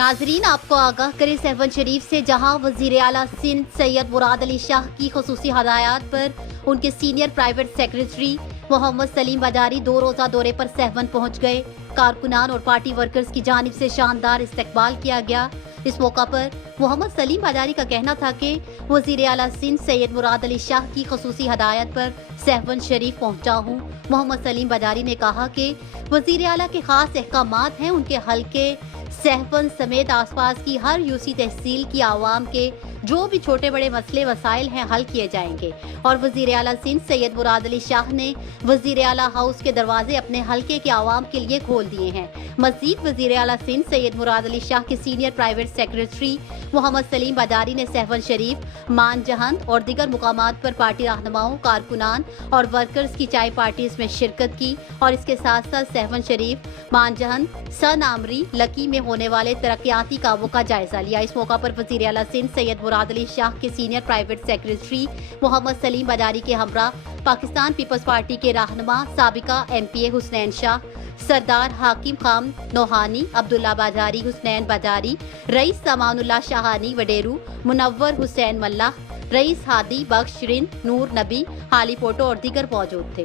नाजरीन, आपको आगाह करें सहवन शरीफ से, जहां वजीर आला सिंध सैयद मुराद अली शाह की खुसूसी हदायत पर उनके senior private secretary Mohammad Saleem Bazari 2 रोज़ा दौरे पर सहवन पहुंच गए। कारकुनान और पार्टी वर्कर्स की जानिब से शानदार इस्तकबाल किया गया। इस मौका पर मोहम्मद सलीम बाजारी का कहना था कि वजीर आला सिंध सैयद मुराद अली शाह की खुसूसी हदायत पर सहवन शरीफ पहुंचा हूं। मोहम्मद सलीम बाजारी ने कहा कि वजीर आला के खास अहकामात हैं, उनके हल्के सहवन समेत आसपास की हर यूसी तहसील की आवाम के जो भी छोटे बड़े मसले वसाइल हैं हल किए जाएंगे। और वजीर आला सिंध सैयद मुराद अली शाह ने वजीर आला हाउस के दरवाजे अपने हल्के के आवाम के लिए खोल दिए हैं। मजीद वजीर आला सिंध सैयद मुराद अली शाह के senior private secretary Mohammad Saleem Bazari ने सहवन शरीफ, मान जहंद और दीगर मुकामात पर पार्टी रहनुमाओं, कारकुनान और वर्कर्स की चाय पार्टीज में शिरकत की और इसके साथ साथ सहवन शरीफ, मान जहंद, सन आमरी, लकी में होने वाले तरक्याती कामों का जायजा लिया। इस मौका पर वजीर आला सिंध सैयद मुराद अली शाह के senior private secretary Mohammad Saleem Bazari के हमरा पाकिस्तान पीपल्स पार्टी के रहनुमा साबिका MPA हुसनैन शाह, सरदार हाकिम खान नौहानी, अब्दुल्ला बाजारी, हुसनैन बाजारी, रईस समानुल्लाह शाहानी वडेरू, मुनव्वर हुसैन मल्लाह, रईस हादी बख्श रिंद, नूर नबी, हाली पोटो और दीगर मौजूद थे।